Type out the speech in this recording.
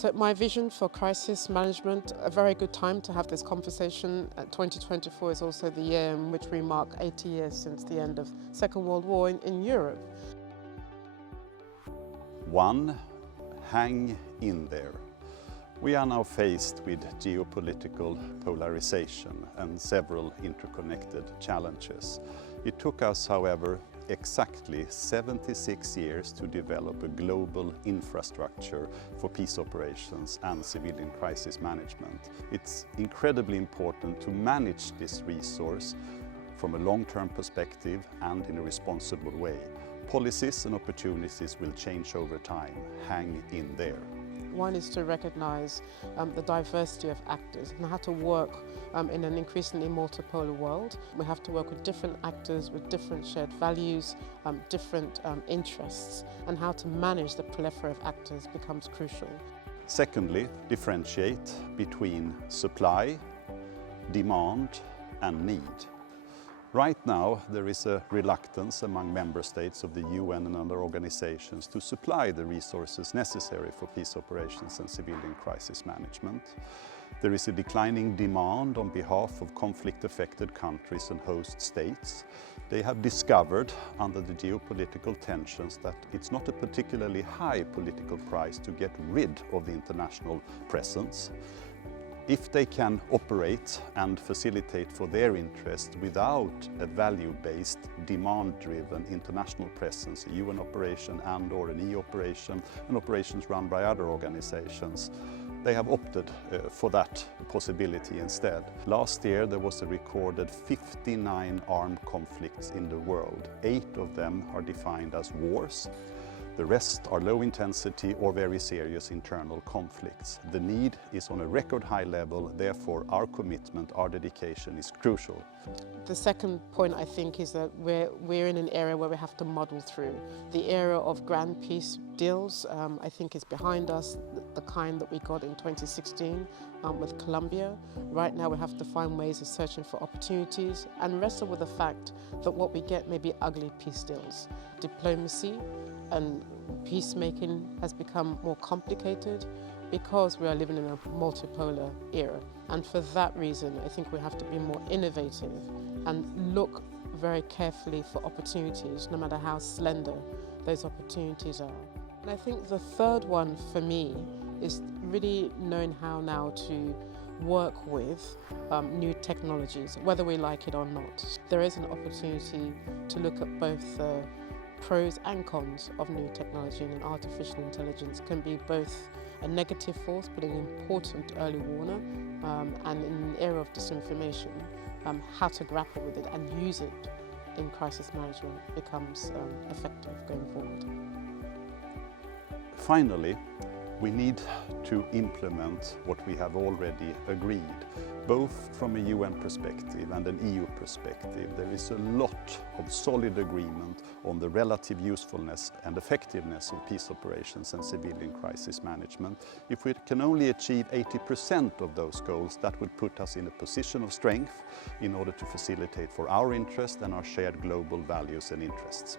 So my vision for crisis management, a very good time to have this conversation. 2024 is also the year in which we mark 80 years since the end of Second World War in Europe. 1. Hang in there. We are now faced with geopolitical polarization and several interconnected challenges. It took us, however, exactly 76 years to develop a global infrastructure for peace operations and civilian crisis management. It's incredibly important to manage this resource from a long-term perspective and in a responsible way. Policies and opportunities will change over time. Hang in there. One is to recognise the diversity of actors and how to work in an increasingly multipolar world. We have to work with different actors with different shared values, different interests, and how to manage the plethora of actors becomes crucial. Secondly, differentiate between supply, demand and need. Right now, there is a reluctance among member states of the UN and other organizations to supply the resources necessary for peace operations and civilian crisis management. There is a declining demand on behalf of conflict-affected countries and host states. They have discovered, under the geopolitical tensions, that it's not a particularly high political price to get rid of the international presence. If they can operate and facilitate for their interest without a value-based, demand-driven international presence, a UN operation and/or an EU operation, and operations run by other organizations, they have opted for that possibility instead. Last year there was a recorded 59 armed conflicts in the world. 8 of them are defined as wars. The rest are low intensity or very serious internal conflicts. The need is on a record high level, therefore our commitment, our dedication is crucial. The second point I think is that we're in an era where we have to muddle through. The era of grand peace deals I think is behind us, the kind that we got in 2016 with Colombia. Right now we have to find ways of searching for opportunities and wrestle with the fact that what we get may be ugly peace deals. Diplomacy and peacemaking has become more complicated because we are living in a multipolar era. And for that reason, I think we have to be more innovative and look very carefully for opportunities, no matter how slender those opportunities are. And I think the third one for me is really knowing how now to work with new technologies, whether we like it or not. There is an opportunity to look at both the pros and cons of new technology, and artificial intelligence can be both a negative force but an important early warner, and in an era of disinformation, how to grapple with it and use it in crisis management becomes effective going forward. Finally, we need to implement what we have already agreed, both from a UN perspective and an EU perspective. There is a lot of solid agreement on the relative usefulness and effectiveness of peace operations and civilian crisis management. If we can only achieve 80% of those goals, that would put us in a position of strength in order to facilitate for our interest and our shared global values and interests.